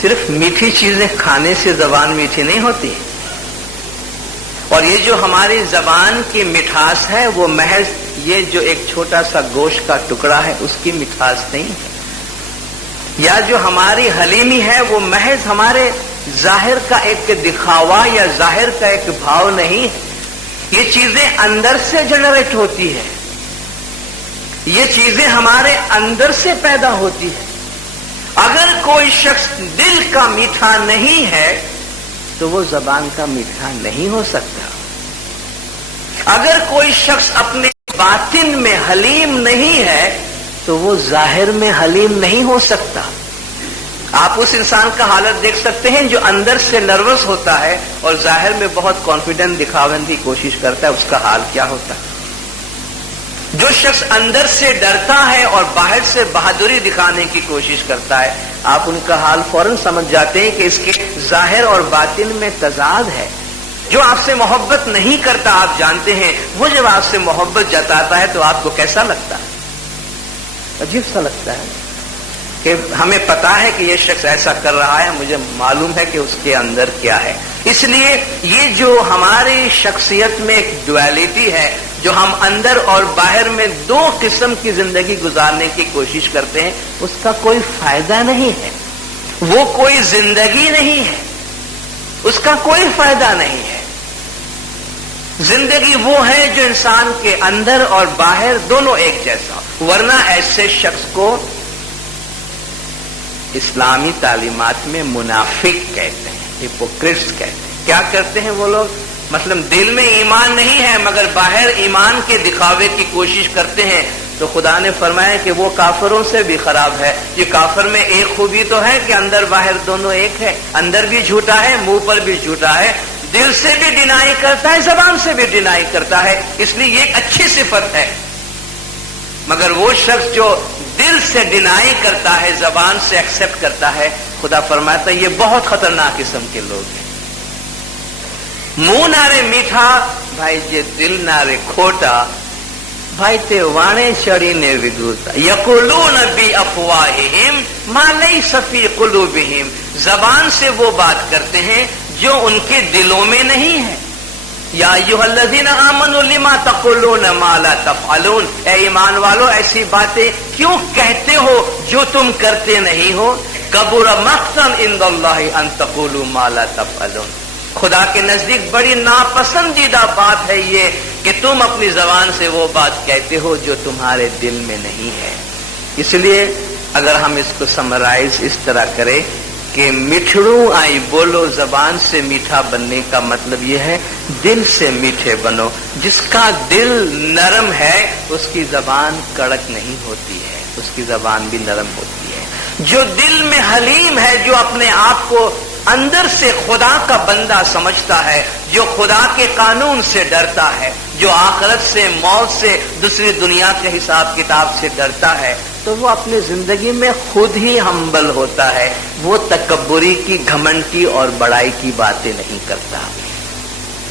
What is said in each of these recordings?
صرف میٹھی چیزیں کھانے سے زبان میٹھی نہیں ہوتی، اور یہ جو ہماری زبان کی مٹھاس ہے وہ محض یہ جو ایک چھوٹا سا گوشت کا ٹکڑا ہے اس کی مٹھاس نہیں ہے، یا جو ہماری حلیمی ہے وہ محض ہمارے ظاہر کا ایک دکھاوا یا ظاہر کا ایک بھاؤ نہیں ہے، یہ چیزیں اندر سے جنریٹ ہوتی ہے، یہ چیزیں ہمارے اندر سے پیدا ہوتی ہے۔ اگر کوئی شخص دل کا میٹھا نہیں ہے تو وہ زبان کا میٹھا نہیں ہو سکتا۔ اگر کوئی شخص اپنے باطن میں حلیم نہیں ہے تو وہ ظاہر میں حلیم نہیں ہو سکتا۔ آپ اس انسان کا حالت دیکھ سکتے ہیں جو اندر سے نروس ہوتا ہے اور ظاہر میں بہت کانفیڈنٹ دکھانے کی کوشش کرتا ہے، اس کا حال کیا ہوتا ہے۔ جو شخص اندر سے ڈرتا ہے اور باہر سے بہادری دکھانے کی کوشش کرتا ہے، آپ ان کا حال فوراً سمجھ جاتے ہیں کہ اس کے ظاہر اور باطن میں تضاد ہے۔ جو آپ سے محبت نہیں کرتا آپ جانتے ہیں، وہ جب آپ سے محبت جتاتا ہے تو آپ کو کیسا لگتا ہے؟ عجیب سا لگتا ہے کہ ہمیں پتا ہے کہ یہ شخص ایسا کر رہا ہے، مجھے معلوم ہے کہ اس کے اندر کیا ہے۔ اس لیے یہ جو ہماری شخصیت میں ایک ڈویلٹی ہے، جو ہم اندر اور باہر میں دو قسم کی زندگی گزارنے کی کوشش کرتے ہیں، اس کا کوئی فائدہ نہیں ہے، وہ کوئی زندگی نہیں ہے، اس کا کوئی فائدہ نہیں ہے۔ زندگی وہ ہے جو انسان کے اندر اور باہر دونوں ایک جیسا، ورنہ ایسے شخص کو اسلامی تعلیمات میں منافق کہتے ہیں، ہپوکریٹس کہتے ہیں۔ کیا کرتے ہیں وہ لوگ؟ مثلا دل میں ایمان نہیں ہے مگر باہر ایمان کے دکھاوے کی کوشش کرتے ہیں، تو خدا نے فرمایا کہ وہ کافروں سے بھی خراب ہے۔ یہ کافر میں ایک خوبی تو ہے کہ اندر باہر دونوں ایک ہے، اندر بھی جھوٹا ہے، منہ پر بھی جھوٹا ہے، دل سے بھی ڈینائی کرتا ہے، زبان سے بھی ڈینائی کرتا ہے، اس لیے یہ ایک اچھی صفت ہے۔ مگر وہ شخص جو دل سے ڈینائی کرتا ہے، زبان سے ایکسپٹ کرتا ہے، خدا فرماتا ہے یہ بہت خطرناک قسم کے لوگ ہیں۔ منہ نارے میٹھا بھائی جے دل نارے کھوٹا، بھائی تے وانے چڑی نے وگوتا، یقولون بی افواہہم ما لیس فی قلوبہم، زبان سے وہ بات کرتے ہیں جو ان کے دلوں میں نہیں ہے۔ یا ایھا الذین آمنوا لما تقولون ما لا تفعلون، اے ایمان والو ایسی باتیں کیوں کہتے ہو جو تم کرتے نہیں ہو۔ کبر مقتا عند اللہ ان تقولوا ما لا تفعلون، خدا کے نزدیک بڑی ناپسندیدہ بات ہے یہ کہ تم اپنی زبان سے وہ بات کہتے ہو جو تمہارے دل میں نہیں ہے۔ اس لیے اگر ہم اس کو سمرائز اس طرح کریں کہ مٹھڑوں آئی بولو، زبان سے میٹھا بننے کا مطلب یہ ہے دل سے میٹھے بنو۔ جس کا دل نرم ہے اس کی زبان کڑک نہیں ہوتی ہے، اس کی زبان بھی نرم ہوتی ہے۔ جو دل میں حلیم ہے، جو اپنے آپ کو اندر سے خدا کا بندہ سمجھتا ہے، جو خدا کے قانون سے ڈرتا ہے، جو آخرت سے، موت سے، دوسری دنیا کے حساب کتاب سے ڈرتا ہے، تو وہ اپنی زندگی میں خود ہی ہمبل ہوتا ہے، وہ تکبری کی، گھمنڈ کی اور بڑائی کی باتیں نہیں کرتا۔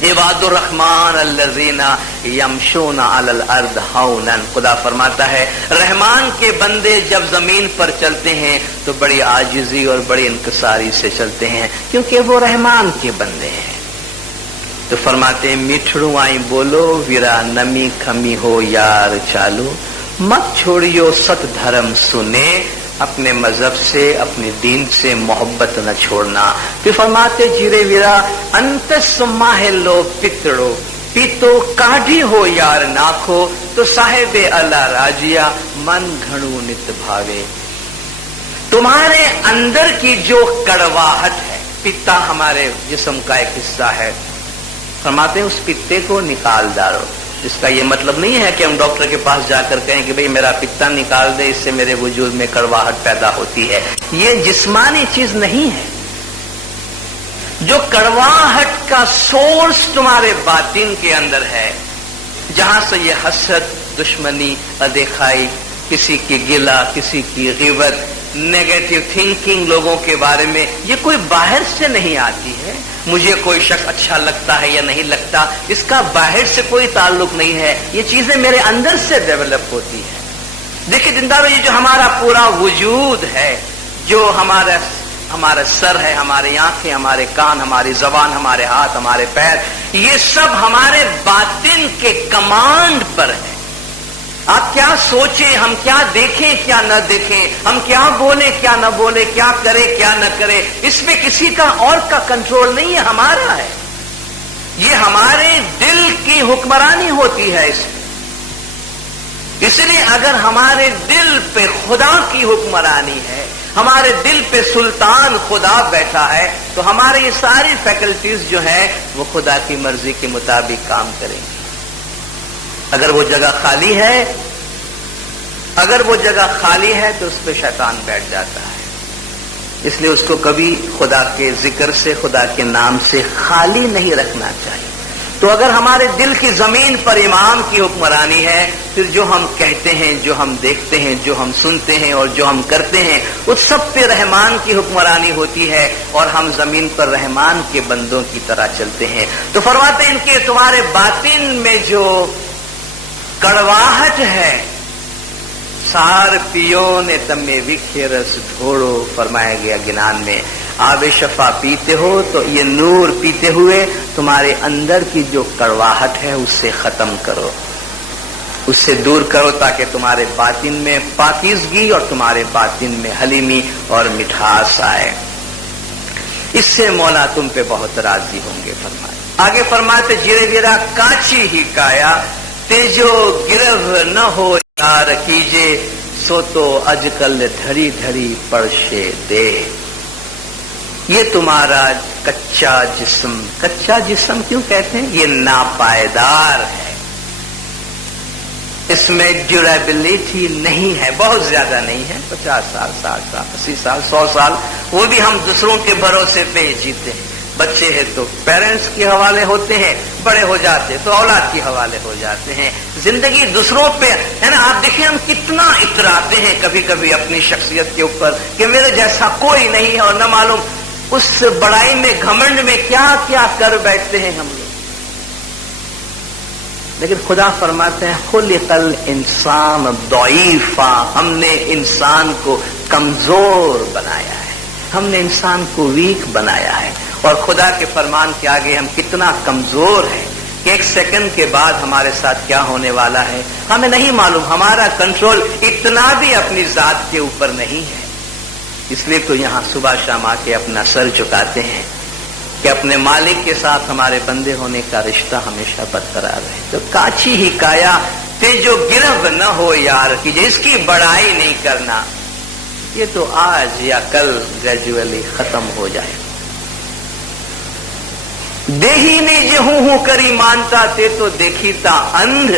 عباد الرحمن الذین یمشون علی الارض ہونا، خدا فرماتا ہے رحمان کے بندے جب زمین پر چلتے ہیں تو بڑی عاجزی اور بڑی انکساری سے چلتے ہیں، کیونکہ وہ رحمان کے بندے ہیں۔ تو فرماتے ہیں میٹھڑوں آئی بولو، ویرا نمی کھمی ہو یار چالو، مت چھوڑیو ست دھرم سنے، اپنے مذہب سے، اپنے دین سے محبت نہ چھوڑنا۔ پھر فرماتے جیرے ویرا انت سماہ لو پتڑو، پیتو کاڑھی ہو یار ناکھو، تو صاحب اللہ راجیا من گھنو نت بھاوے۔ تمہارے اندر کی جو کڑواہٹ ہے، پتا ہمارے جسم کا ایک حصہ ہے، فرماتے ہیں اس پتے کو نکال ڈالو۔ اس کا یہ مطلب نہیں ہے کہ ہم ڈاکٹر کے پاس جا کر کہیں کہ بھئی میرا پتا نکال دے، اس سے میرے وجود میں کڑواہٹ پیدا ہوتی ہے۔ یہ جسمانی چیز نہیں ہے۔ جو کڑواہٹ کا سورس تمہارے باطن کے اندر ہے، جہاں سے یہ حسد، دشمنی، اندیکھائی، کسی کی گلہ، کسی کی غیبت، نیگیٹو تھنکنگ لوگوں کے بارے میں، یہ کوئی باہر سے نہیں آتی ہے۔ مجھے کوئی شخص اچھا لگتا ہے یا نہیں لگتا، اس کا باہر سے کوئی تعلق نہیں ہے، یہ چیزیں میرے اندر سے ڈیولپ ہوتی ہیں۔ دیکھیں دیندارو، یہ جو ہمارا پورا وجود ہے، جو ہمارا ہمارا سر ہے، ہماری آنکھیں، ہمارے کان، ہماری زبان، ہمارے ہاتھ، ہمارے پیر، یہ سب ہمارے باطن کے کمانڈ پر ہے۔ آپ کیا سوچیں، ہم کیا دیکھیں کیا نہ دیکھیں، ہم کیا بولیں کیا نہ بولیں، کیا کریں کیا نہ کریں، اس میں کسی کا اور کا کنٹرول نہیں ہے، ہمارا ہے۔ یہ ہمارے دل کی حکمرانی ہوتی ہے اس میں۔ اس لیے اگر ہمارے دل پہ خدا کی حکمرانی ہے، ہمارے دل پہ سلطان خدا بیٹھا ہے، تو ہماری یہ ساری فیکلٹیز جو ہیں وہ خدا کی مرضی کے مطابق کام کریں گی۔ اگر وہ جگہ خالی ہے، اگر وہ جگہ خالی ہے تو اس پہ شیطان بیٹھ جاتا ہے۔ اس لیے اس کو کبھی خدا کے ذکر سے، خدا کے نام سے خالی نہیں رکھنا چاہیے۔ تو اگر ہمارے دل کی زمین پر امام کی حکمرانی ہے، پھر جو ہم کہتے ہیں، جو ہم دیکھتے ہیں، جو ہم سنتے ہیں اور جو ہم کرتے ہیں، اس سب پہ رحمان کی حکمرانی ہوتی ہے، اور ہم زمین پر رحمان کے بندوں کی طرح چلتے ہیں۔ تو فرماتے ہیں ان کے تمہارے باطن میں جو کڑواہٹ ہے، سار پیو نے تمہیں وکھے رس ڈھوڑو، فرمایا گیا گنان میں، آب شفا پیتے ہو تو یہ نور پیتے ہوئے تمہارے اندر کی جو کڑواہٹ ہے اس سے ختم کرو، اس سے دور کرو، تاکہ تمہارے باطن میں پاکیزگی اور تمہارے باطن میں حلیمی اور مٹھاس آئے۔ اس سے مولا تم پہ بہت راضی ہوں گے۔ فرمائے آگے، فرماتے جیرے ویرا کانچی ہی کایا تیجو گرو نہ ہو یار کیجے، سو تو اج کل دھڑی دھڑی پرشے دے۔ یہ تمہارا کچا جسم، کچا جسم کیوں کہتے ہیں؟ یہ ناپائیدار ہے، اس میں ڈیوریبلٹی نہیں ہے، بہت زیادہ نہیں ہے، 50 سال 60 سال 80 سال 100 سال، وہ بھی ہم دوسروں کے بھروسے پہ ہی جیتے ہیں۔ بچے ہیں تو پیرنٹس کے حوالے ہوتے ہیں، بڑے ہو جاتے تو اولاد کے حوالے ہو جاتے ہیں، زندگی دوسروں پہ ہے نا۔ آپ دیکھیں ہم کتنا اتراتے ہیں کبھی کبھی اپنی شخصیت کے اوپر کہ میرے جیسا کوئی نہیں ہے، اور نہ معلوم اس بڑائی میں، گھمنڈ میں کیا کیا کر بیٹھتے ہیں ہم لوگ۔ لیکن خدا فرماتے ہیں خلق الانسان ضعیفا، ہم نے انسان کو کمزور بنایا ہے، ہم نے انسان کو ویک بنایا ہے۔ اور خدا کے فرمان کے آگے ہم کتنا کمزور ہیں کہ ایک سیکنڈ کے بعد ہمارے ساتھ کیا ہونے والا ہے ہمیں نہیں معلوم۔ ہمارا کنٹرول اتنا بھی اپنی ذات کے اوپر نہیں ہے۔ اس لیے تو یہاں صبح شام آ کے اپنا سر جھکاتے ہیں کہ اپنے مالک کے ساتھ ہمارے بندے ہونے کا رشتہ ہمیشہ برقرار رہے۔ تو کاچی ہی کایا تیجو گرو نہ ہو یار کی، جس کی بڑائی نہیں کرنا، یہ تو آج یا کل گریجولی ختم ہو جائے۔ دیہی نے یہ ہوں کری مانتا تے تو دیکھی تا اندھ،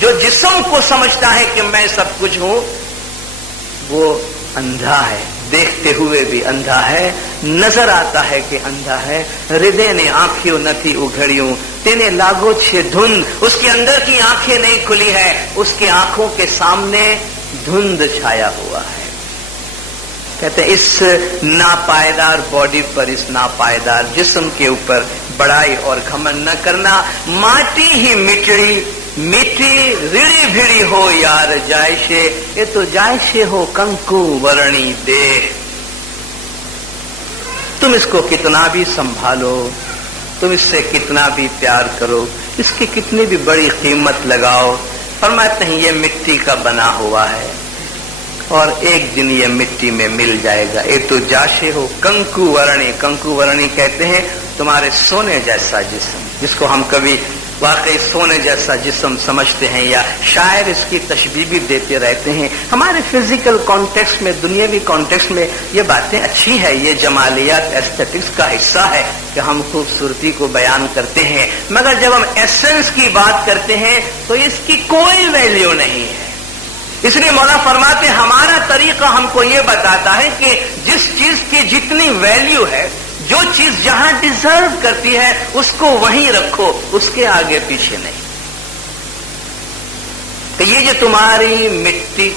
جو جسم کو سمجھتا ہے کہ میں سب کچھ ہوں وہ اندھا ہے، دیکھتے ہوئے بھی اندھا ہے، نظر آتا ہے کہ اندھا ہے۔ ہردے نے آنکھیوں نہ تھی اگھڑیوں تینے لاگو چھے دھند، اس کے اندر کی آنکھیں نہیں کھلی ہے، اس کے آنکھوں کے سامنے دھند چھایا ہوا ہے۔ کہتے ہیں اس ناپائیدار باڈی پر، اس ناپائیدار جسم کے اوپر بڑائی اور گھمنڈ نہ کرنا۔ ماٹی ہی مٹڑی میٹھی ریڑھی بھیڑی ہو یار جائشے، یہ تو جائشے ہو کنکو ورنی دے۔ تم اس کو کتنا بھی سنبھالو، تم اس سے کتنا بھی پیار کرو، اس کی کتنی بھی بڑی قیمت لگاؤ، فرماتے ہیں یہ مٹی کا بنا ہوا ہے اور ایک دن یہ مٹی میں مل جائے گا۔ یہ تو جاشے ہو کنکو ورنی، کنکو ورنی کہتے ہیں تمہارے سونے جیسا جسم، جس کو ہم کبھی واقعی سونے جیسا جسم سمجھتے ہیں، یا شاعر اس کی تشبیہ بھی دیتے رہتے ہیں۔ ہمارے فزیکل کانٹیکسٹ میں، دنیاوی کانٹیکسٹ میں یہ باتیں اچھی ہے، یہ جمالیات ایسٹیٹکس کا حصہ ہے کہ ہم خوبصورتی کو بیان کرتے ہیں، مگر جب ہم ایسنس کی بات کرتے ہیں تو اس کی کوئی ویلیو نہیں ہے۔ اس لیے مولا فرماتے ہمارا طریقہ ہم کو یہ بتاتا ہے کہ جس چیز کی جتنی ویلیو ہے، جو چیز جہاں ڈیزرو کرتی ہے اس کو وہیں رکھو، اس کے آگے پیچھے نہیں۔ تو یہ جو تمہاری مٹی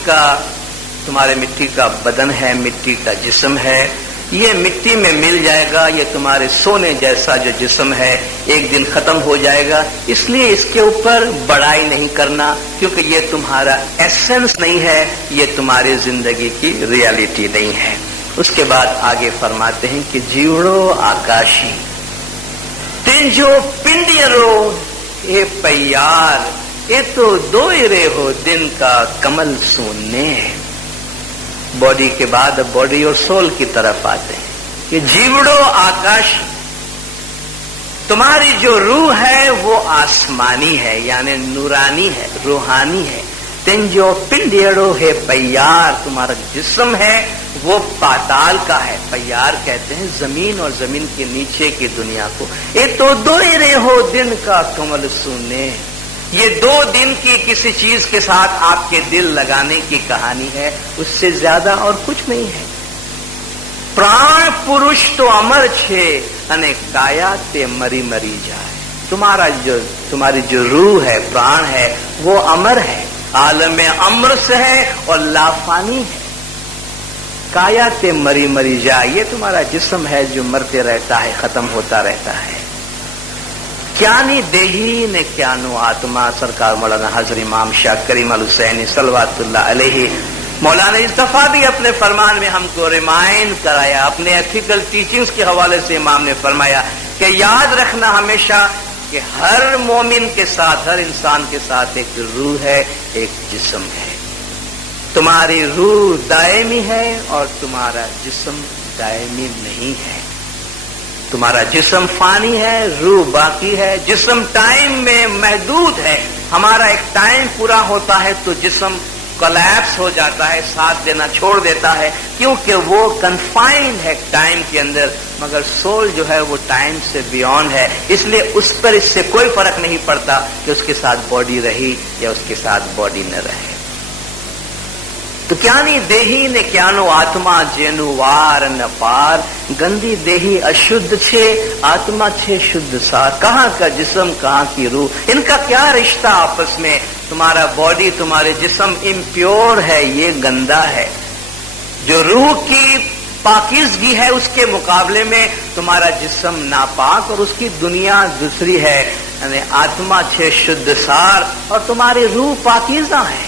کا بدن ہے، مٹی کا جسم ہے، یہ مٹی میں مل جائے گا۔ یہ تمہارے سونے جیسا جو جسم ہے ایک دن ختم ہو جائے گا، اس لیے اس کے اوپر بڑائی نہیں کرنا، کیونکہ یہ تمہارا ایسنس نہیں ہے، یہ تمہاری زندگی کی ریالٹی نہیں ہے۔ اس کے بعد آگے فرماتے ہیں کہ جیوڑو آکاشی تنجو پنڈیرو اے پیار اے تو دوئرے ہو دن کا کمل سوننے. باڈی کے بعد اب باڈی اور سول کی طرف آتے ہیں کہ جیوڑو آکاش، تمہاری جو روح ہے وہ آسمانی ہے یعنی نورانی ہے، روحانی ہے. تنجو پنڈیڑو ہے پیار، تمہارا جسم ہے وہ پاتال کا ہے. پیار کہتے ہیں زمین اور زمین کے نیچے کی دنیا کو. اے تو دوئرے ہو دن کا کمل سونے، یہ 2 دن کی کسی چیز کے ساتھ آپ کے دل لگانے کی کہانی ہے، اس سے زیادہ اور کچھ نہیں ہے. پران پروش تو امر چھے انے کایا تے مری مری جائے. تمہاری جو روح ہے، پران ہے، وہ امر ہے، عالم امر سے ہے اور لافانی ہے. کایا تے مری مری جائے، یہ تمہارا جسم ہے جو مرتے رہتا ہے، ختم ہوتا رہتا ہے. کیا نی دیہی نے کیا نو آتما. سرکار مولانا حضرت امام شاہ کریم الحسینی صلوات اللہ علیہ مولانا اس دفعہ بھی اپنے فرمان میں ہم کو ریمائنڈ کرایا، اپنے ایتھیکل ٹیچنگز کے حوالے سے امام نے فرمایا کہ یاد رکھنا ہمیشہ کہ ہر مومن کے ساتھ، ہر انسان کے ساتھ ایک روح ہے، ایک جسم ہے. تمہاری روح دائمی ہے اور تمہارا جسم دائمی نہیں ہے. تمہارا جسم فانی ہے، روح باقی ہے. جسم ٹائم میں محدود ہے. ہمارا ایک ٹائم پورا ہوتا ہے تو جسم کولیپس ہو جاتا ہے، ساتھ دینا چھوڑ دیتا ہے، کیونکہ وہ کنفائنڈ ہے ٹائم کے اندر. مگر سول جو ہے وہ ٹائم سے بیونڈ ہے، اس لیے اس پر اس سے کوئی فرق نہیں پڑتا کہ اس کے ساتھ باڈی رہی یا اس کے ساتھ باڈی نہ رہے. تو کیا نہیں دیہی نے کیا نو آتما جینو وار نہ پار. گندی دیہی اشدھ چھے، آتما چھے شدھ سار. کہاں کا جسم کہاں کی روح، ان کا کیا رشتہ آپس میں. تمہارا باڈی، تمہارے جسم امپیور ہے، یہ گندا ہے. جو روح کی پاکیزگی ہے اس کے مقابلے میں تمہارا جسم ناپاک اور اس کی دنیا دوسری ہے. یعنی آتما چھے شدھ سار اور تمہاری روح پاکیزہ ہے.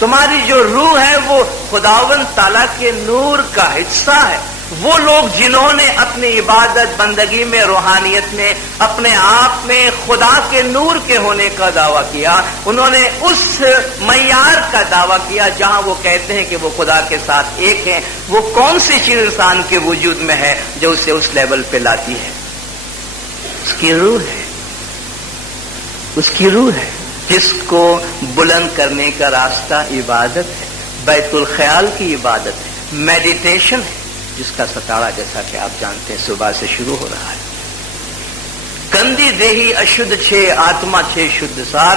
تمہاری جو روح ہے وہ خداوند تعالیٰ کے نور کا حصہ ہے. وہ لوگ جنہوں نے اپنی عبادت بندگی میں، روحانیت میں، اپنے آپ میں خدا کے نور کے ہونے کا دعویٰ کیا، انہوں نے اس معیار کا دعویٰ کیا جہاں وہ کہتے ہیں کہ وہ خدا کے ساتھ ایک ہیں. وہ کون سی چیز انسان کے وجود میں ہے جو اسے اس لیول پہ لاتی ہے؟ اس کی روح ہے. اس کی روح ہے جس کو بلند کرنے کا راستہ عبادت ہے، بیت الخیال کی عبادت ہے، میڈیٹیشن ہے، جس کا ستارہ جیسا کہ آپ جانتے ہیں صبح سے شروع ہو رہا ہے. گندی دیہی اشدھ چھے، آتما چھے شدھ سار.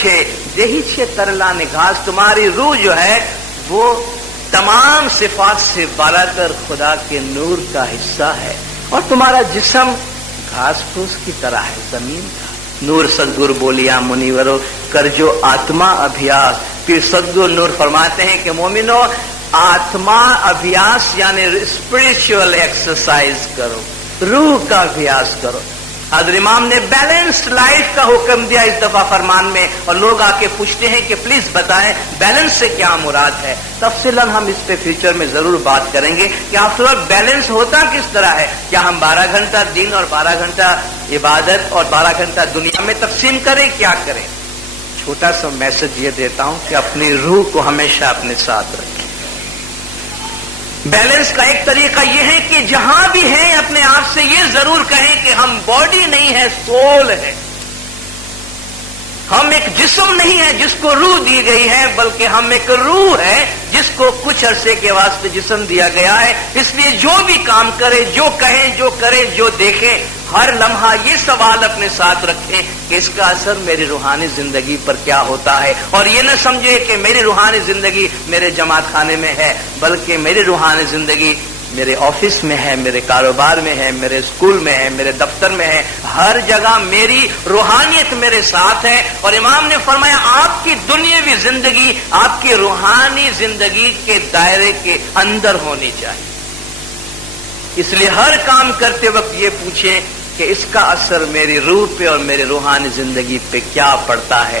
چھے دیہی چھے ترلا نگھاس. تمہاری روح جو ہے وہ تمام صفات سے بالا کر خدا کے نور کا حصہ ہے اور تمہارا جسم گھاس پھوس کی طرح ہے، زمین کا. نور سدگرو بولیا منیورو کر جو آتما ابھیاس. پھر سدگرو نور فرماتے ہیں کہ مومنو آتما ابھیاس یعنی اسپرچل ایکسرسائز کرو، روح کا ابھیاس کرو. حضرت امام نے بیلنسڈ لائف کا حکم دیا اس دفعہ فرمان میں، اور لوگ آ کے پوچھتے ہیں کہ پلیز بتائیں بیلنس سے کیا مراد ہے. تفصیلاً ہم اس پہ فیوچر میں ضرور بات کریں گے کہ آفٹر آل بیلنس ہوتا کس طرح ہے. کیا ہم 12 گھنٹہ دن اور 12 گھنٹہ عبادت اور 12 گھنٹہ دنیا میں تقسیم کریں؟ کیا کریں؟ چھوٹا سا میسج یہ دیتا ہوں کہ اپنی روح کو ہمیشہ اپنے ساتھ رکھیں. بیلنس کا ایک طریقہ یہ ہے کہ جہاں بھی ہیں اپنے آپ سے یہ ضرور کہیں کہ ہم باڈی نہیں ہے، سول ہے. ہم ایک جسم نہیں ہے جس کو روح دی گئی ہے، بلکہ ہم ایک روح ہے جس کو کچھ عرصے کے واسطے جسم دیا گیا ہے. اس لیے جو بھی کام کرے، جو کہیں، جو کرے، جو دیکھیں، ہر لمحہ یہ سوال اپنے ساتھ رکھیں کہ اس کا اثر میری روحانی زندگی پر کیا ہوتا ہے. اور یہ نہ سمجھے کہ میری روحانی زندگی میرے جماعت خانے میں ہے، بلکہ میری روحانی زندگی میرے آفس میں ہے، میرے کاروبار میں ہے، میرے اسکول میں ہے، میرے دفتر میں ہے. ہر جگہ میری روحانیت میرے ساتھ ہے. اور امام نے فرمایا آپ کی دنیاوی زندگی آپ کی روحانی زندگی کے دائرے کے اندر ہونی چاہیے. اس لیے ہر کام کرتے وقت یہ پوچھیں کہ اس کا اثر میری روح پہ اور میری روحانی زندگی پہ کیا پڑتا ہے.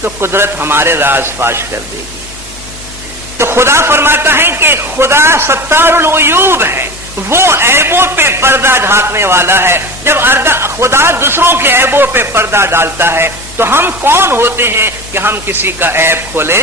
تو قدرت ہمارے راز فاش کر دے گی. تو خدا فرماتا ہے کہ خدا ستار العیوب ہے، وہ عیبوں پہ پردہ ڈھانکنے والا ہے. جب خدا دوسروں کے عیبوں پہ پردہ ڈالتا ہے تو ہم کون ہوتے ہیں کہ ہم کسی کا عیب کھولے؟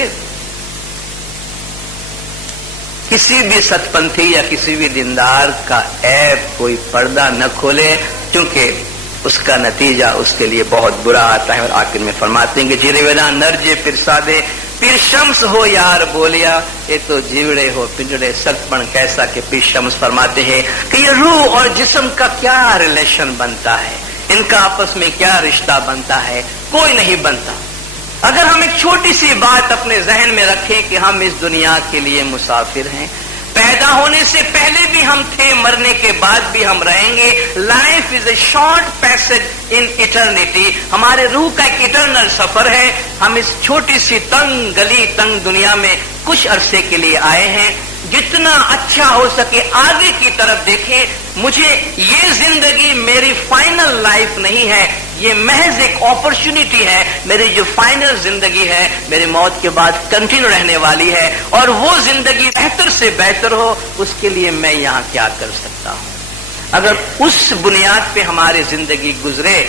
کسی بھی ستپنتھی یا کسی بھی دیندار کا عیب کوئی پردہ نہ کھولے، کیونکہ اس کا نتیجہ اس کے لیے بہت برا آتا ہے. اور آخر میں فرماتے ہیں کہ جیرے ویدا نرجے پھر سادے پھر شمس ہو یار بولیا، یہ تو جیوڑے ہو پنجڑے سرپن کیسا کہ پھر شمس. فرماتے ہیں کہ یہ روح اور جسم کا کیا ریلیشن بنتا ہے، ان کا آپس میں کیا رشتہ بنتا ہے؟ کوئی نہیں بنتا. اگر ہم ایک چھوٹی سی بات اپنے ذہن میں رکھیں کہ ہم اس دنیا کے لیے مسافر ہیں، پیدا ہونے سے پہلے بھی ہم تھے، مرنے کے بعد بھی ہم رہیں گے. Life is a short passage in eternity. ہمارے روح کا ایک ایٹرنل سفر ہے. ہم اس چھوٹی سی تنگ گلی تنگ دنیا میں کچھ عرصے کے لیے آئے ہیں. جتنا اچھا ہو سکے آگے کی طرف دیکھیں. مجھے یہ زندگی میری فائنل لائف نہیں ہے، یہ محض ایک اپرچونٹی ہے. میری جو فائنل زندگی ہے میری موت کے بعد کنٹینیو رہنے والی ہے، اور وہ زندگی بہتر سے بہتر ہو اس کے لیے میں یہاں کیا کر سکتا ہوں. اگر اس بنیاد پہ ہماری زندگی گزرے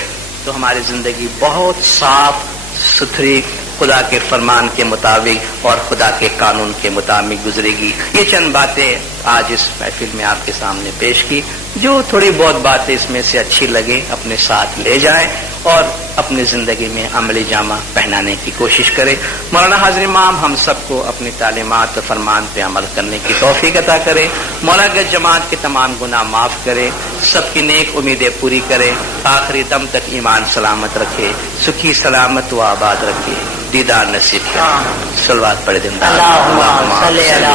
تو ہماری زندگی بہت صاف ستھری خدا کے فرمان کے مطابق اور خدا کے قانون کے مطابق گزرے گی. یہ چند باتیں آج اس محفل میں آپ کے سامنے پیش کی. جو تھوڑی بہت باتیں اس میں سے اچھی لگے اپنے ساتھ لے جائیں اور اپنی زندگی میں عملی جامہ پہنانے کی کوشش کرے. مولانا حاضر امام ہم سب کو اپنی تعلیمات و فرمان پہ عمل کرنے کی توفیق عطا کرے. مولانا جماعت کے تمام گناہ معاف کرے، سب کی نیک امیدیں پوری کرے، آخری دم تک ایمان سلامت رکھے، سکھی سلامت و آباد رکھے، دیدار نصیب کرے. صلوات پڑھ دیں. اللہم صلی علی